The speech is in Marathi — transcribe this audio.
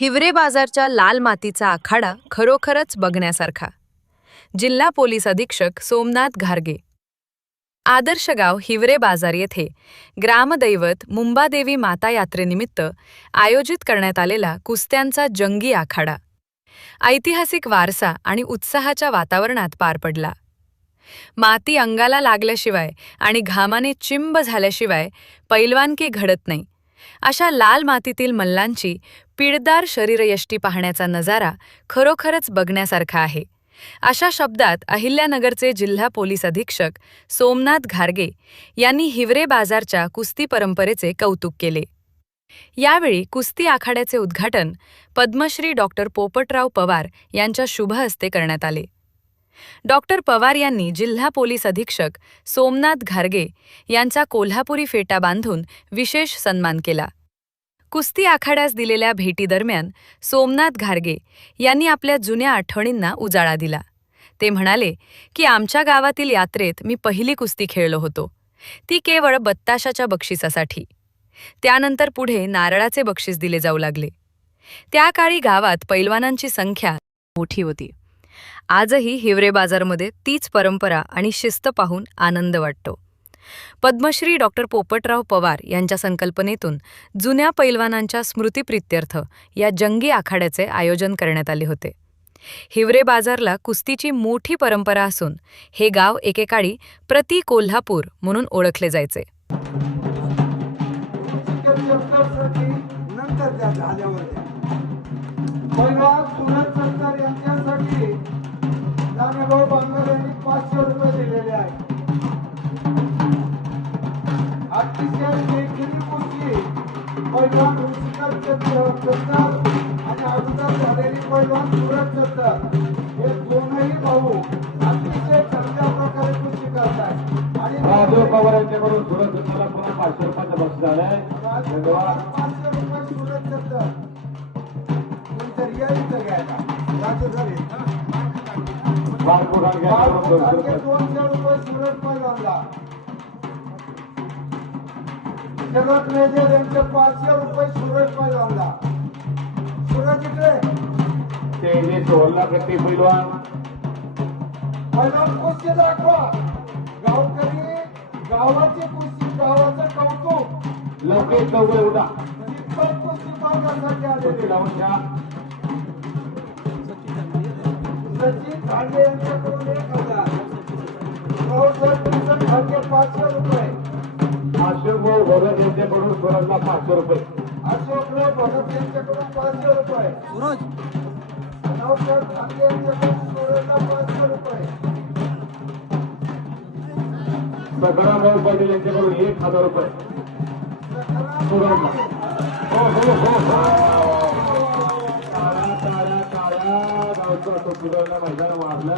हिवरे बाजारच्या लाल मातीचा आखाडा खरोखरच बघण्यासारखा. जिल्हा पोलीस अधीक्षक सोमनाथ घारगे. आदर्श गाव हिवरे बाजार येथे ग्रामदैवत मुंबादेवी माता यात्रेनिमित्त आयोजित करण्यात आलेला कुस्त्यांचा जंगी आखाडा ऐतिहासिक वारसा आणि उत्साहाच्या वातावरणात पार पडला. माती अंगाला लागल्याशिवाय आणि घामाने चिंब झाल्याशिवाय पैलवानकी घडत नाही. अशा लाल मातीतील मल्लांची पिळदार शरीरयष्टी पाहण्याचा नजारा खरोखरच बघण्यासारखा आहे. अशा शब्दात अहिल्यानगरचे जिल्हा पोलीस अधीक्षक सोमनाथ घारगे यांनी हिवरे बाजारच्या कुस्ती परंपरेचे कौतुक केले. यावेळी कुस्ती आखाड्याचे उद्घाटन पद्मश्री डॉक्टर पोपटराव पवार यांच्या शुभ हस्ते करण्यात आले. डॉक्टर पवार यांनी जिल्हा पोलीस अधीक्षक सोमनाथ घारगे यांचा कोल्हापुरी फेटा बांधून विशेष सन्मान केला. कुस्ती आखाड्यास दिलेल्या भेटीदरम्यान सोमनाथ घारगे यांनी आपल्या जुन्या आठवणींना उजाळा दिला. ते म्हणाले की आमच्या गावातील यात्रेत मी पहिली कुस्ती खेळलो होतो, ती केवळ बत्ताशाच्या बक्षिसासाठी. त्यानंतर पुढे नारळाचे बक्षीस दिले जाऊ लागले. त्या काळी गावात पैलवानांची संख्या मोठी होती. आजही हिवरे बाजारमध्ये तीच परंपरा आणि शिस्त पाहून आनंद वाटतो. पद्मश्री डॉक्टर पोपटराव पवार यांच्या संकल्पनेतून जुन्या पैलवानांच्या स्मृतिप्रित्यर्थ या जंगी आखाड्याचे आयोजन करण्यात आले होते. हिवरे बाजारला कुस्तीची मोठी परंपरा असून हे गाव एकेकाळी प्रति कोल्हापूर म्हणून ओळखले जायचे. पवार यांच्याकडून सुरत मला पुन्हा 500 रुपयाचं बक्षीस आलंय. धन्यवाद. 500 रुपये सुरत जगत मेजर यांचे 500 रुपये सुरत पैलवानला. सुरत इकडे ते 16 गती पैलवान कुस्ती दाखवा. गावकरी गावाची कुस्ती, गावाचं कौतुक लवकर लवकर उडा. कुस्ती पाहण्यासाठी आलेले सचिन खांडे यांच्याकडून 1000. 500 रुपये. अशोकराव भगत यांच्याकडून सुरजला 500 रुपये. अशोकराव भगत यांच्याकडून 500 रुपये. नवकर खांडे यांच्याकडून सुरजला 500 रुपये. सकाराम पाटील यांच्याकडून 1000 रुपये. सुरजला मैदान मारलं.